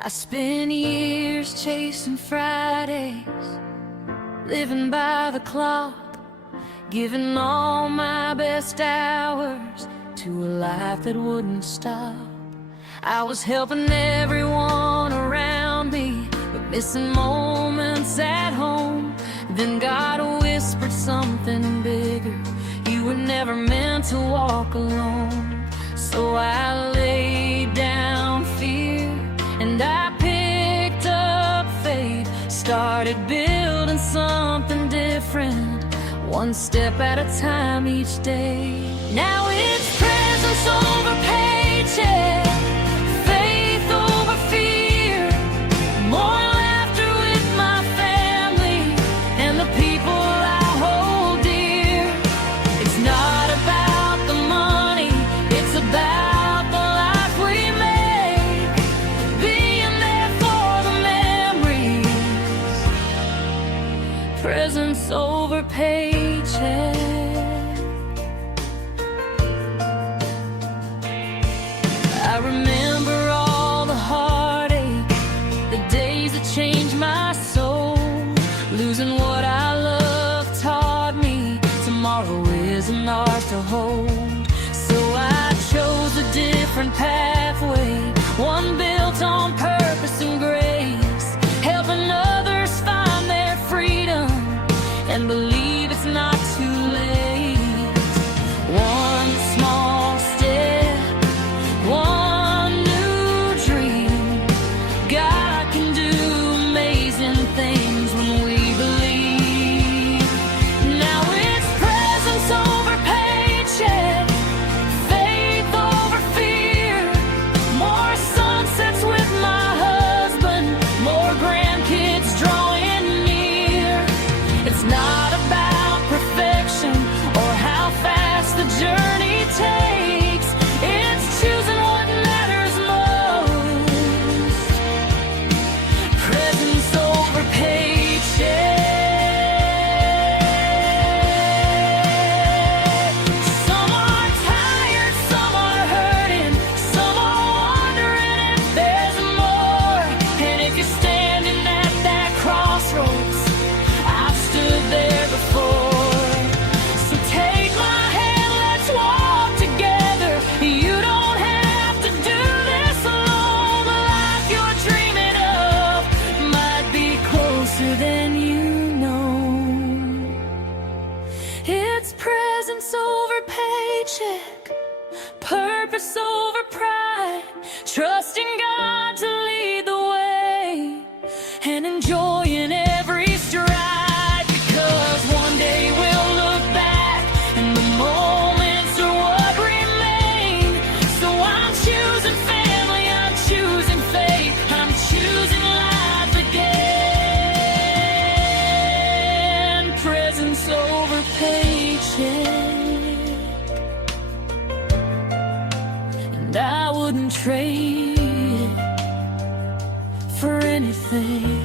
I spent years chasing Fridays, living by the clock, giving all my best hours to a life that wouldn't stop. I was helping everyone around me, but missing moments at home. Then God whispered something bigger: you were never meant to walk alone. So I laid down fear and I picked up faith, started building something different, one step at a time each day. Now it's presence over paycheck, faith over fear, more laughter with my family and the people I hold dear. It's not about the money, it's about the life we make, being there for the memories, presence over paycheck. I remember all the heartache, the days that changed my soul. Losing what I love taught me tomorrow isn't ours to hold. So I chose a different pathway, one built on purpose and grace, helping others find their freedom and believe it's not too late. One small step, one new dream. God can do amazing things when we believe. Now it's presence over paycheck, faith over fear, more sunsets with my husband, more grandkids drawing near. It's not about perfection or how fast the journey takes, it's choosing what matters most, presence over paycheck. Some are tired, some are hurting, some are wondering if there's more. And if you're standing at that crossroads, I've stood there before. So take my hand, let's walk together. You don't have to do this alone. The life you're dreaming of might be closer than you know. It's presence over paycheck, purpose over pride, trusting God to lead the way and enjoying every stride. Because one day we'll look back and the moments are what remain. So I'm choosing family, I'm choosing faith, I'm choosing life again. Presence over paycheck, and I wouldn't trade it for anything.